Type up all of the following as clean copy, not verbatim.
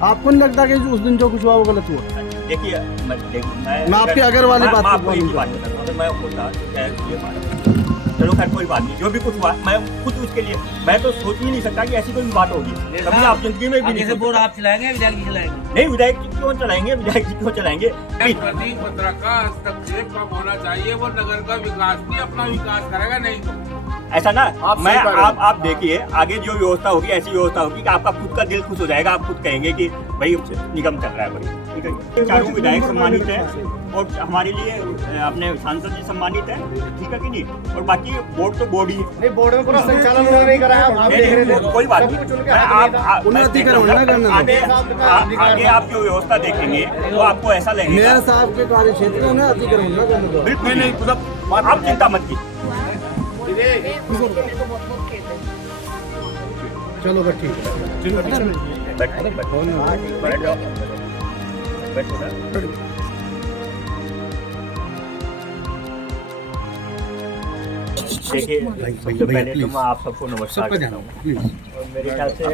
आपको नहीं लगता कि उस दिन जो कुछ हुआ वो गलत हुआ? देखिए मैं आपके अगर वाली बात मैं आपको एक ही बात बताता हूँ, अगर मैं होता तो क्या है, ये बात चलो खैर कोई बात नहीं, जो भी कुछ हुआ मैं खुद उसके लिए मैं तो सोच भी नहीं सकता कि ऐसी कोई बात होगी, कभी आप जिंदगी में भी नहीं सोच सकते। आप चलाएंगे विधायक जी चलाएंगे? नहीं, विधायक जी क्यों चलाएंगे, विधायक जी क्यों चलाएंगे? प्रतीक पत्रक का हस्तक्षेप कब होना चाहिए? वो नगर का विकास नहीं अपना विकास करेगा, नहीं तो ऐसा ना मैं आप देखिए आगे जो व्यवस्था होगी ऐसी व्यवस्था होगी कि आपका खुद का दिल खुश हो जाएगा, आप खुद कहेंगे कि भाई निगम चल रहा है भाई, ठीक है। चारों विधायक सम्मानित है और हमारे लिए अपने सांसद जी सम्मानित है, ठीक है कि नहीं, और बाकी बोर्ड तो बोर्ड ही है। बोर्ड में पूरा संचालन उन्होंने नहीं कराया, आप देख रहे थे। कोई बात नहीं, आगे आप जो व्यवस्था देखेंगे तो आपको ऐसा लगेगा मेयर साहब के कार्य क्षेत्र में अतिक्रमण न करने दो। बिल्कुल नहीं, आप चिंता मत कीजिए। चलो बस ठीक है। देखिए सबसे पहले तो मैं आप सबको नमस्कार करता हूँ और मेरे ख्याल से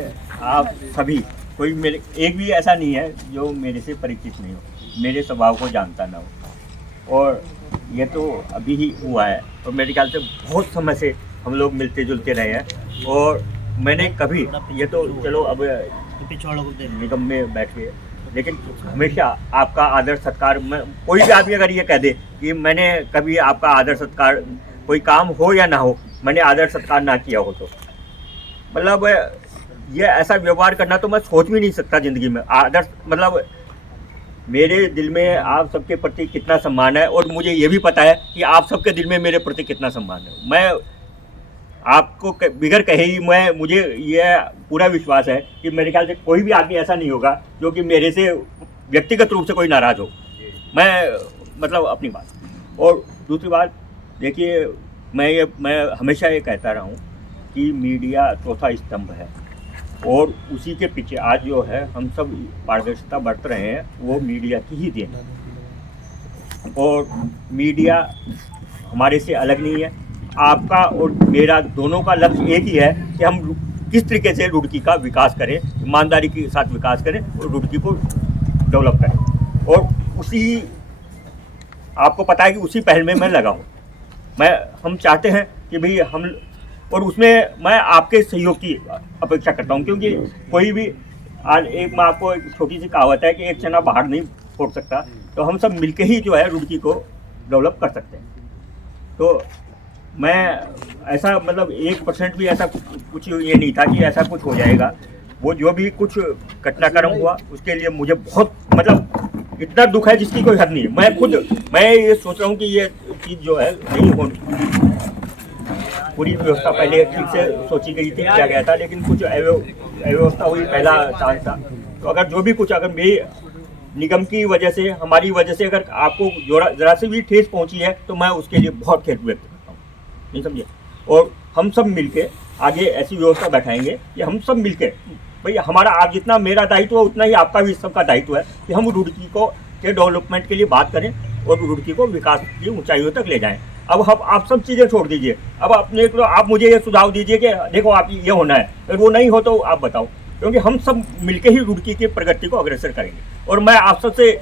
आप सभी कोई मेरे एक भी ऐसा नहीं है जो मेरे से परिचित नहीं हो, मेरे स्वभाव को जानता ना हो, और ये तो अभी ही हुआ है और मेरे ख्याल से बहुत समय से हम लोग मिलते जुलते रहे हैं और मैंने कभी ये तो चलो अब निगम में बैठे, लेकिन हमेशा आपका आदर सत्कार, मैं कोई भी आदमी अगर ये कह दे कि मैंने कभी आपका आदर सत्कार, कोई काम हो या ना हो, मैंने आदर सत्कार ना किया हो, तो मतलब ये ऐसा व्यवहार करना तो मैं सोच भी नहीं सकता ज़िंदगी में। आदर मतलब मेरे दिल में आप सबके प्रति कितना सम्मान है और मुझे ये भी पता है कि आप सबके दिल में मेरे प्रति कितना सम्मान है। मैं आपको बिगड़ कहे ही मुझे ये पूरा विश्वास है कि मेरे ख्याल से कोई भी आदमी ऐसा नहीं होगा जो कि मेरे से व्यक्तिगत रूप से कोई नाराज़ हो। मैं मतलब अपनी बात, और दूसरी बात देखिए मैं हमेशा ये कहता रहा हूँ कि मीडिया चौथा स्तंभ है और उसी के पीछे आज जो है हम सब पारदर्शिता बरत रहे हैं, वो मीडिया की ही देन है। और मीडिया हमारे से अलग नहीं है, आपका और मेरा दोनों का लक्ष्य एक ही है कि हम किस तरीके से रुड़की का विकास करें, ईमानदारी के साथ विकास करें और रुड़की को डेवलप करें, और उसी आपको पता है कि उसी पहल में मैं लगा हूँ। हम चाहते हैं कि भाई हम, और उसमें मैं आपके सहयोग की अपेक्षा करता हूं, क्योंकि कोई भी आज एक मैं आपको एक छोटी सी कहावत है कि एक चना बाहर नहीं फोड़ सकता, तो हम सब मिलके ही जो है रुड़की को डेवलप कर सकते हैं। तो मैं ऐसा मतलब 1% भी ऐसा कुछ ये नहीं था कि ऐसा कुछ हो जाएगा। वो जो भी कुछ घटनाक्रम हुआ उसके लिए मुझे बहुत मतलब इतना दुख है जिसकी कोई हद नहीं है। मैं ये सोच रहा हूँ कि ये चीज़ जो है नहीं होनी, पूरी व्यवस्था पहले ठीक से सोची गई थी, किया गया था, लेकिन कुछ अव्यवस्था हुई, पहला चांस था। तो अगर जो भी कुछ अगर मेरी निगम की वजह से, हमारी वजह से अगर आपको जरा से भी ठेस पहुंची है तो मैं उसके लिए बहुत खेद व्यक्त करता हूँ, नहीं समझे। और हम सब मिलके आगे ऐसी व्यवस्था बैठाएंगे कि हम सब मिलके भाई हमारा आप जितना मेरा दायित्व है उतना ही आपका भी सबका दायित्व है कि हम रुड़की को के डेवलपमेंट के लिए बात करें और रुड़की को विकास की ऊंचाइयों तक ले जाएं। अब हम आप सब चीज़ें छोड़ दीजिए, अब अपने को आप मुझे ये सुझाव दीजिए कि देखो आप ये होना है, अगर वो नहीं हो तो आप बताओ, क्योंकि हम सब मिलके ही रुड़की की प्रगति को अग्रसर करेंगे। और मैं आप सबसे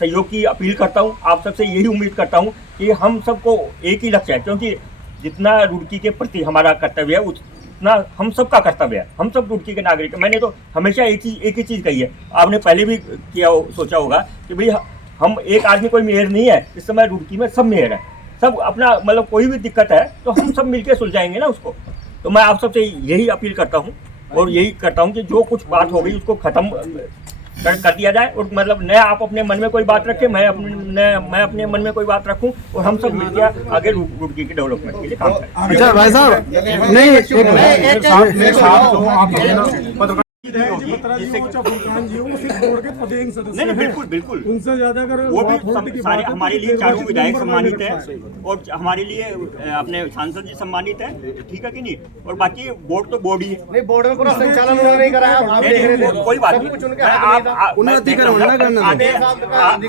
सहयोग की अपील करता हूँ, आप सबसे यही उम्मीद करता हूँ कि हम सबको एक ही लक्ष्य है, क्योंकि जितना रुड़की के प्रति हमारा कर्तव्य है उतना हम सबका कर्तव्य है, हम सब रुड़की के नागरिक हैं। मैंने तो हमेशा एक ही चीज़ कही है, आपने पहले भी सोचा होगा कि भाई हम एक आदमी कोई मेयर नहीं है, इस समय रुड़की में सब मेयर है, सब अपना मतलब कोई भी दिक्कत है तो हम सब मिलके सुलझाएंगे ना उसको। तो मैं आप सबसे यही अपील करता हूँ और यही करता हूँ कि जो कुछ बात हो गई उसको ख़त्म कर दिया जाए, और मतलब नया आप अपने मन में कोई बात रखें, मैं अपने मन में कोई बात रखूं, और हम सब मिलकर आगे रुड़की के डेवलपमेंट के लिए काम करें। अच्छा भाई साहब, नहीं बिल्कुल बिल्कुल, उनसे ज्यादा अगर वो भी सारे हमारे लिए चारों विधायक सम्मानित है और हमारे लिए अपने सांसद जी सम्मानित है, ठीक है कि नहीं, और बाकी बोर्ड तो बोर्ड ही है। नहीं, बोर्ड में पूरा संचालन उन्होंने नहीं कराया, आप देख रहे थे। कोई बात नहीं,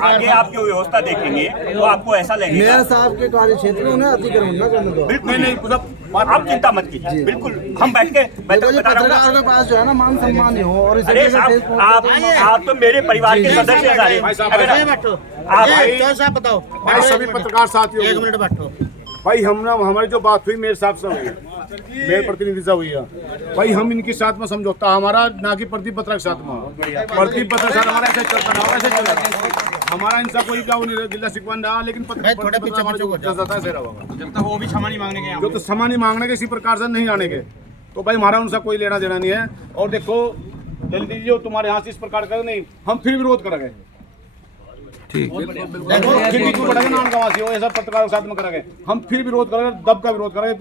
आगे आप जो व्यवस्था देखेंगे तो आपको ऐसा लगेगा मेयर साहब के कार्य क्षेत्र में अतिक्रमण न करने दो। बिल्कुल नहीं, आप चिंता मत कीजिए, बिल्कुल हम बैठ के मैं तो बता रहा हूँ पत्रकार के पास जो है ना मान सम्मान ही हो और इस अरे तरीके से ठेस साहब आप तो मेरे परिवार के सदस्य हैं सारे। अगर आप साहब बताओ भाई सभी पत्रकार साथियों एक को, मिनट बैठो। भाई हम ना हमारी जो बात हुई मेरे साहब से हुई है, मेरे प्रतिनिधि से हुई है। भाई हम इनके साथ में समझौता हमारा ना कि प्रदीप पत्रक के साथ में, प्रदीप पत्रक साथ हमारा ऐसे चलता रहा, ऐसे चल रहा। हमारा इनसा कोई क्या नहीं गिला शिकवा नहीं रहा, लेकिन थोड़ा पीछे बच्चों को जब तक वो भी क्षमा नहीं मांगने के, जो तो क्षमा नहीं मांगने के, इसी प्रकार से नहीं आने के, तो भाई हमारा उनसे कोई लेना देना नहीं है। और देखो जल्दी जो तुम्हारे यहाँ से इस प्रकार का नहीं, हम फिर विरोध करेंगे। ठीक देखो फिर क्यों बढ़ेगा ना गवासी हो ऐसा पत्रकारों के साथ में करेंगे, हम फिर विरोध करेंगे, दब का विरोध करेंगे,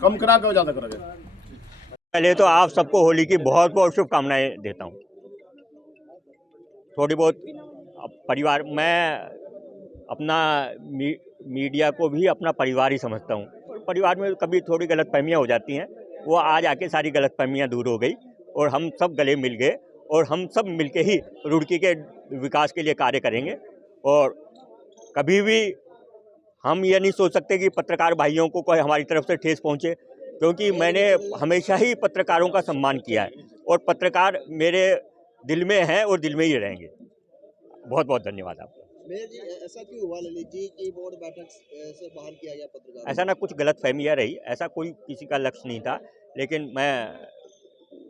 कम करा के ज्यादा करेंगे। पहले तो आप सबको होली की बहुत बहुत शुभकामनाएं देता हूँ। थोड़ी बहुत परिवार, मैं अपना मीडिया को भी अपना परिवार ही समझता हूँ। परिवार में कभी थोड़ी गलतफहमियाँ हो जाती हैं, वो आज आके सारी गलतफहमियाँ दूर हो गई और हम सब गले मिल गए और हम सब मिलके ही रुड़की के विकास के लिए कार्य करेंगे। और कभी भी हम ये नहीं सोच सकते कि पत्रकार भाइयों को कोई हमारी तरफ से ठेस पहुँचे, क्योंकि मैंने हमेशा ही पत्रकारों का सम्मान किया है और पत्रकार मेरे दिल में हैं और दिल में ही रहेंगे। बहुत बहुत धन्यवाद आपका। मेयर जी ऐसा क्यों हुआ ललित जी कि बोर्ड बैठक से बाहर किया गया पत्रकार? ऐसा ना कुछ गलतफहमियाँ रही, ऐसा कोई किसी का लक्ष्य नहीं था, लेकिन मैं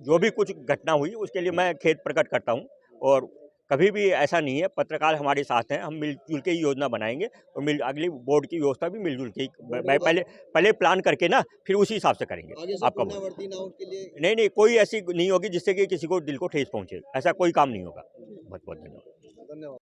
जो भी कुछ घटना हुई उसके लिए मैं खेद प्रकट करता हूं। और कभी भी ऐसा नहीं है, पत्रकार हमारे साथ हैं, हम मिलजुल के ही योजना बनाएंगे और अगली बोर्ड की व्यवस्था भी मिलजुल के पहले प्लान करके ना फिर उसी हिसाब से करेंगे। आपका नहीं कोई ऐसी नहीं होगी जिससे कि किसी को दिल को ठेस पहुंचे, ऐसा कोई काम नहीं होगा। बहुत बहुत धन्यवाद।